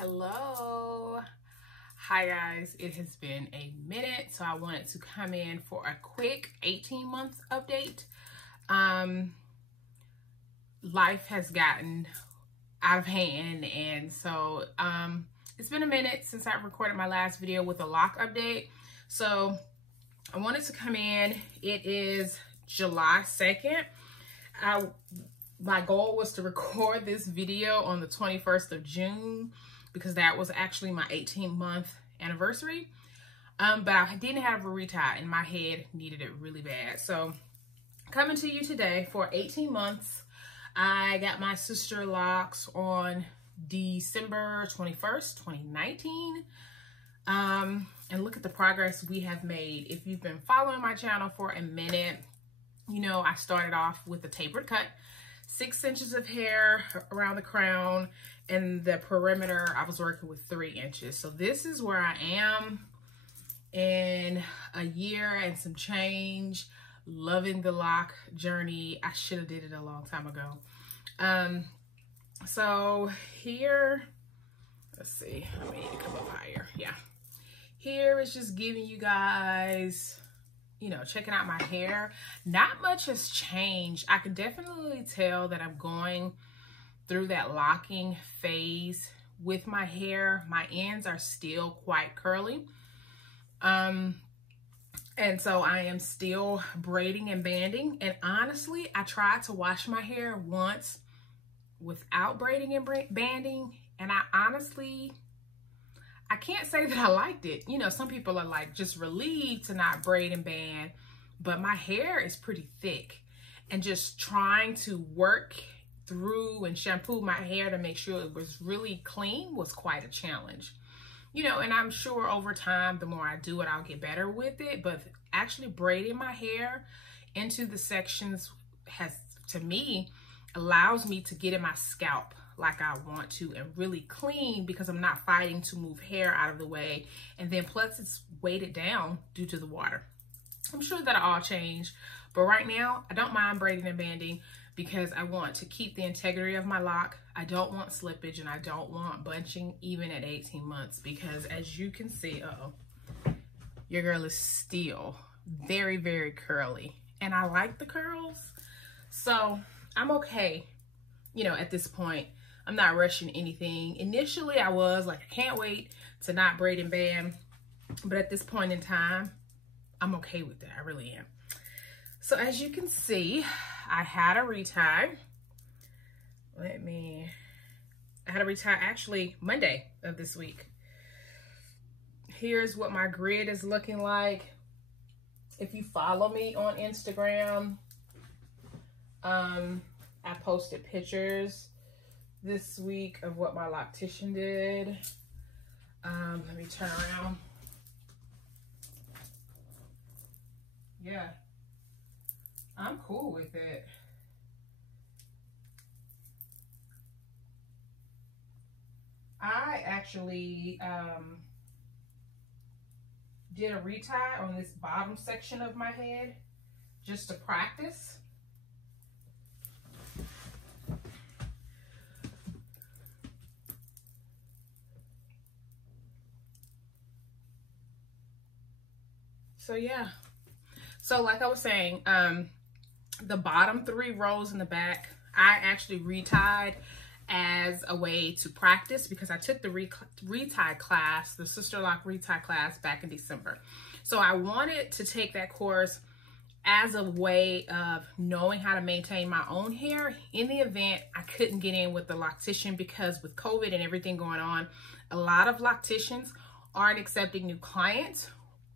Hello. Hi guys, it has been a minute, so I wanted to come in for a quick 18-month update. Life has gotten out of hand, and so it's been a minute since I recorded my last video with a lock update. So I wanted to come in. It is July 2nd. My goal was to record this video on the 21st of June because that was actually my 18-month anniversary. But I didn't have a retie and my head needed it really bad. So coming to you today for 18 months, I got my Sisterlocks on December 21st, 2019. And look at the progress we have made. If you've been following my channel for a minute, you know I started off with a tapered cut, 6 inches of hair around the crown, and the perimeter I was working with 3 inches. So this is where I am in a year and some change, loving the lock journey. I should have did it a long time ago. So here, let's see, I need to come up higher. Yeah, here is just giving you guys, you know, checking out my hair. Not much has changed. I can definitely tell that I'm going through that locking phase with my hair. My ends are still quite curly. And so I am still braiding and banding. And honestly, I tried to wash my hair once without braiding and banding. And I can't say that I liked it. You know, some people are like just relieved to not braid and band, but my hair is pretty thick, and just trying to work through and shampoo my hair to make sure it was really clean was quite a challenge. You know, and I'm sure over time, the more I do it, I'll get better with it. But actually braiding my hair into the sections has, to me, allows me to get in my scalp like I want to and really clean, because I'm not fighting to move hair out of the way. And then plus it's weighted down due to the water. I'm sure that'll all change, but right now I don't mind braiding and banding because I want to keep the integrity of my lock. I don't want slippage, and I don't want bunching even at 18 months, because as you can see, your girl is still very, very curly, and I like the curls. So I'm okay, you know, at this point. I'm not rushing anything. Initially, I was like, I can't wait to not braid and band. But at this point in time, I'm okay with that. I really am. So as you can see, I had a retie. I had a retie actually Monday of this week. Here's what my grid is looking like. If you follow me on Instagram, I posted pictures this week of what my loctician did. Let me turn around. Yeah, I'm cool with it. I actually did a retie on this bottom section of my head just to practice. So yeah, so like I was saying, the bottom 3 rows in the back, I actually retied as a way to practice because I took the retie class, the Sisterlock retie class back in December. So I wanted to take that course as a way of knowing how to maintain my own hair in the event I couldn't get in with the loctician, because with COVID and everything going on, a lot of locticians aren't accepting new clients,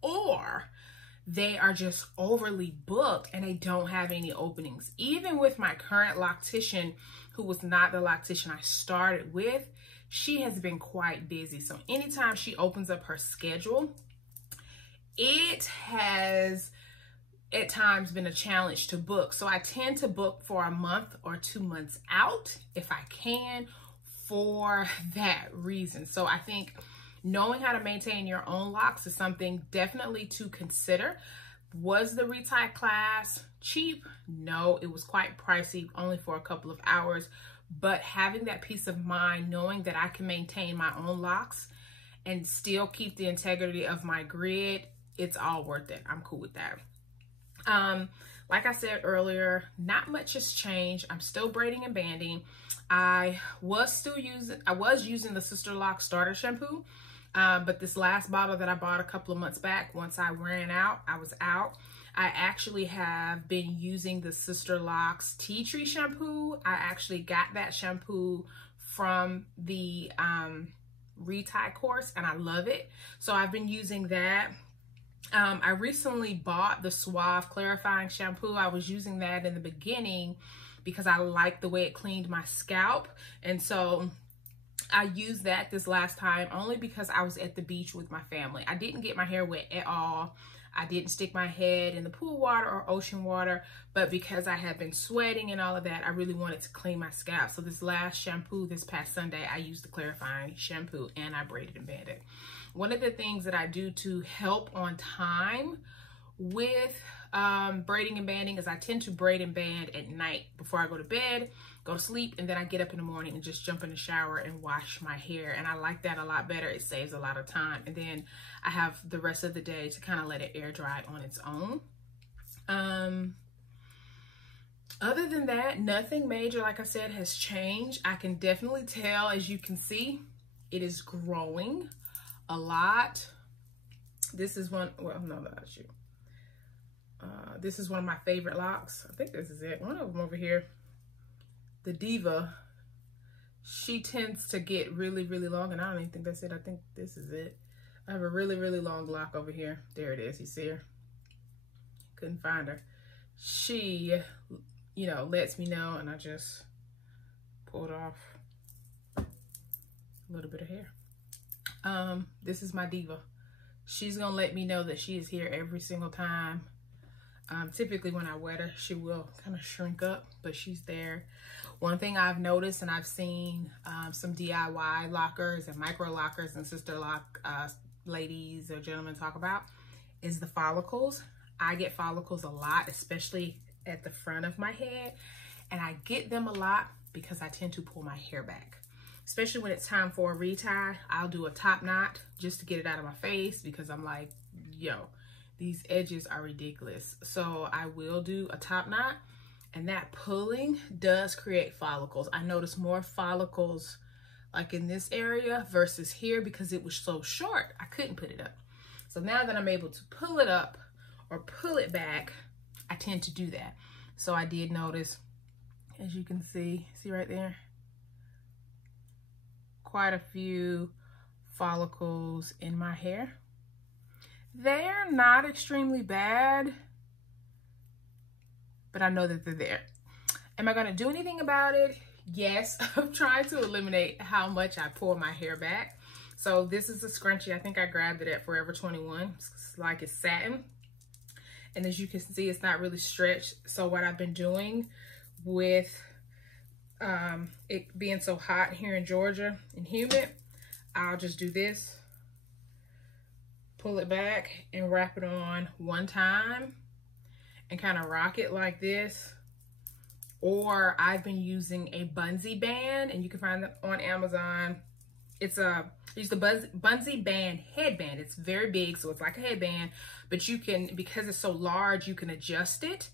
or they are just overly booked and they don't have any openings. Even with my current loctician, who was not the loctician I started with, she has been quite busy. So anytime she opens up her schedule, it has at times been a challenge to book. So I tend to book for a month or 2 months out if I can, for that reason. So I think knowing how to maintain your own locks is something definitely to consider. Was the retie class cheap? No, it was quite pricey, only for a couple of hours. but having that peace of mind, knowing that I can maintain my own locks and still keep the integrity of my grid, it's all worth it. I'm cool with that. Like I said earlier, not much has changed. I'm still braiding and banding. I was using the Sisterlock starter shampoo, but this last bottle that I bought a couple of months back, once I ran out, I was out. I actually have been using the Sisterlocks tea tree shampoo. I actually got that shampoo from the retie course and I love it. So I've been using that. I recently bought the Suave clarifying shampoo. I was using that in the beginning because I liked the way it cleaned my scalp. And so I used that this last time only because I was at the beach with my family. I didn't get my hair wet at all. I didn't stick my head in the pool water or ocean water, but because I had been sweating and all of that, I really wanted to clean my scalp. So this last shampoo, this past Sunday, I used the clarifying shampoo and I braided and banded. One of the things that I do to help on time with braiding and banding is I tend to braid and band at night before I go to bed, go to sleep, and then I get up in the morning and just jump in the shower and wash my hair. And I like that a lot better. It saves a lot of time. And then I have the rest of the day to kind of let it air dry on its own. Other than that, nothing major, like I said, has changed. I can definitely tell, as you can see, it is growing a lot. This is one, well, no, that's you. This is one of my favorite locks. I think this is it. One of them over here. The Diva. She tends to get really, really long, and I don't even think that's it. I think this is it. I have a really, really long lock over here. There it is. You see her? Couldn't find her. She, you know, lets me know, and I just pulled off a little bit of hair. This is my Diva. She's gonna let me know that she is here every single time. Typically when I wet her, she will kind of shrink up, but she's there. One thing I've noticed, and I've seen some DIY lockers and micro lockers and Sisterlock ladies or gentlemen talk about, is the follicles. I get follicles a lot, especially at the front of my head, and I get them a lot because I tend to pull my hair back. Especially when it's time for a retie, I'll do a top knot just to get it out of my face because I'm like, yo, these edges are ridiculous. So I will do a top knot, and that pulling does create follicles. I notice more follicles like in this area versus here because it was so short, I couldn't put it up. So now that I'm able to pull it up or pull it back, I tend to do that. So I did notice, as you can see right there, quite a few follicles in my hair. They're not extremely bad, but I know that they're there. Am I gonna do anything about it? Yes, I'm trying to eliminate how much I pull my hair back. So this is a scrunchie. I think I grabbed it at Forever 21. It's like it's satin. And as you can see, it's not really stretched. So what I've been doing with it being so hot here in Georgia and humid, I'll just do this, pull it back and wrap it on one time and kind of rock it like this. Or I've been using a bungee band, and you can find that on Amazon. It's the bungee band headband. It's very big, so it's like a headband, but you can, because it's so large, you can adjust it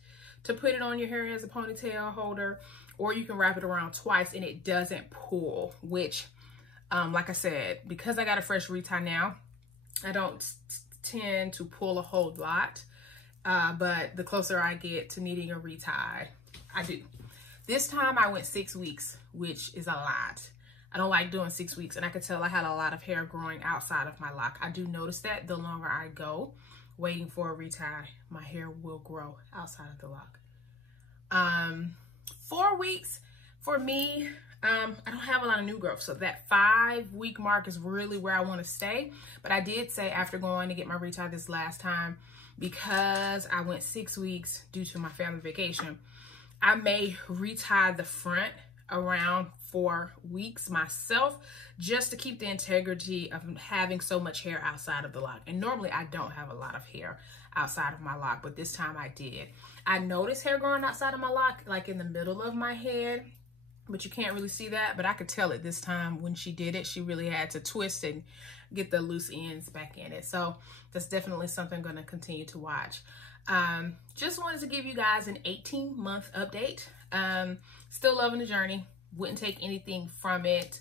to put it on your hair as a ponytail holder, or you can wrap it around twice and it doesn't pull, which, like I said, because I got a fresh retie now, I don't tend to pull a whole lot, but the closer I get to needing a retie, I do. This time I went 6 weeks, which is a lot. I don't like doing 6 weeks, and I could tell I had a lot of hair growing outside of my lock. I do notice that the longer I go waiting for a retie, my hair will grow outside of the lock. 4 weeks for me, I don't have a lot of new growth, so that 5-week mark is really where I want to stay. But I did say after going to get my retie this last time, because I went 6 weeks due to my family vacation, I may retie the front around 4 weeks myself, just to keep the integrity of having so much hair outside of the lock. And normally I don't have a lot of hair outside of my lock, but this time I did. I noticed hair growing outside of my lock, like in the middle of my head, but you can't really see that. But I could tell it this time when she did it. She really had to twist and get the loose ends back in it. So that's definitely something I'm going to continue to watch. Just wanted to give you guys an 18-month update. Still loving the journey. Wouldn't take anything from it.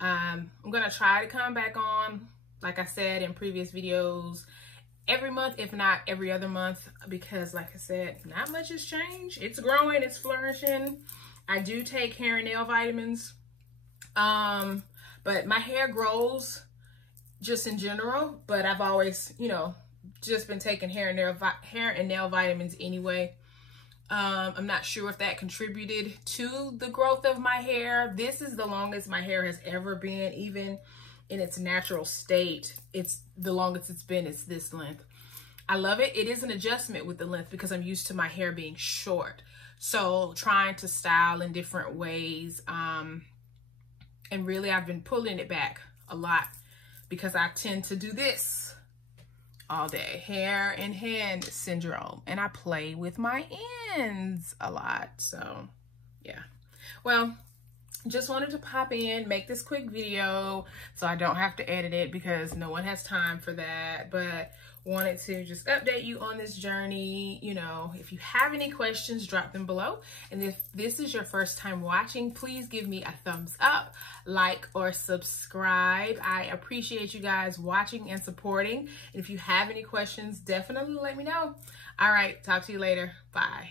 I'm going to try to come back on, like I said in previous videos, every month, if not every other month, because like I said, not much has changed. It's growing, it's flourishing. I do take hair and nail vitamins, but my hair grows just in general, but I've always, you know, just been taking hair and nail vitamins anyway. I'm not sure if that contributed to the growth of my hair. This is the longest my hair has ever been, even in its natural state. It's the longest it's been. It's this length. I love it. It is an adjustment with the length because I'm used to my hair being short. So trying to style in different ways. And really I've been pulling it back a lot because I tend to do this all day, hair and hand syndrome, and I play with my ends a lot. So yeah, well, just wanted to pop in, make this quick video so I don't have to edit it because no one has time for that, but wanted to just update you on this journey. You know, if you have any questions, drop them below. And if this is your first time watching, please give me a thumbs up, like, or subscribe. I appreciate you guys watching and supporting. And if you have any questions, definitely let me know. All right, talk to you later. Bye.